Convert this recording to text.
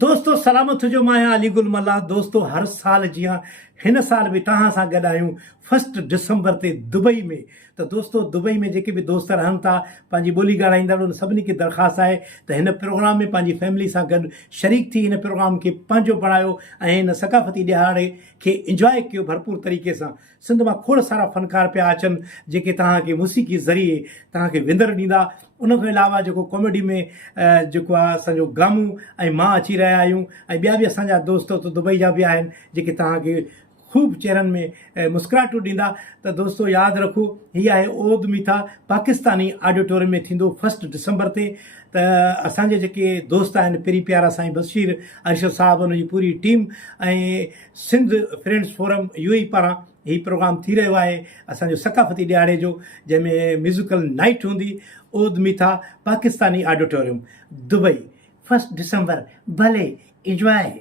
दोस्तों सलामत हुजो, मां आहियां अली गुल मल्ला। दोस्तों हर साल जीअं हिन साल बि तव्हां सां गॾु आहियूं 1 डिसंबर ते दुबई में। त दोस्तों दुबई में जेके बि दोस्त रहनि था, पंहिंजी ॿोली ॻाल्हाईंदड़, उन सभिनी खे दरख़्वास्त आहे त हिन प्रोग्राम में पंहिंजी फैमिली सां गॾु शरीक थी हिन प्रोग्राम खे पंहिंजो बणायो ऐं हिन सकाफ़ती ॾिहाड़े खे इंजॉय कयो भरपूर तरीक़े सां। सिंध मां खोड़ सारा फ़नकार पिया अचनि जेके तव्हांखे मूसीक़ी ज़रिए तव्हांखे विंदर ॾींदा। उनखां अलावा जेको कॉमेडी में जेको आहे असांजो गामू ऐं मां अची रहिया आहियूं, ऐं ॿिया बि असांजा दोस्त हुते दुबई जा बि आहिनि जेके तव्हांखे ख़ूब चेहरनि में मुस्कुराहटूं ॾींदा। त दोस्तों यादि रखो, हीअ आहे ओद मीठा पाकिस्तानी ऑडिटोरियम में थींदो 1 डिसंबर ते। त असांजे जेके दोस्त आहिनि, पहिरीं प्यारा साईं बशीर अरशद साहिबु, उनजी पूरी टीम ऐं सिंध फ्रेंड्स फोरम UAE पारां हीउ प्रोग्राम थी रहियो आहे असांजो सकाफ़ती ॾियारे जो, जंहिंमें म्यूज़िकल नाइट हूंदी। ओद मीठा पाकिस्तानी ऑडिटोरियम दुबई 1 डिसंबर, भले इंजॉय।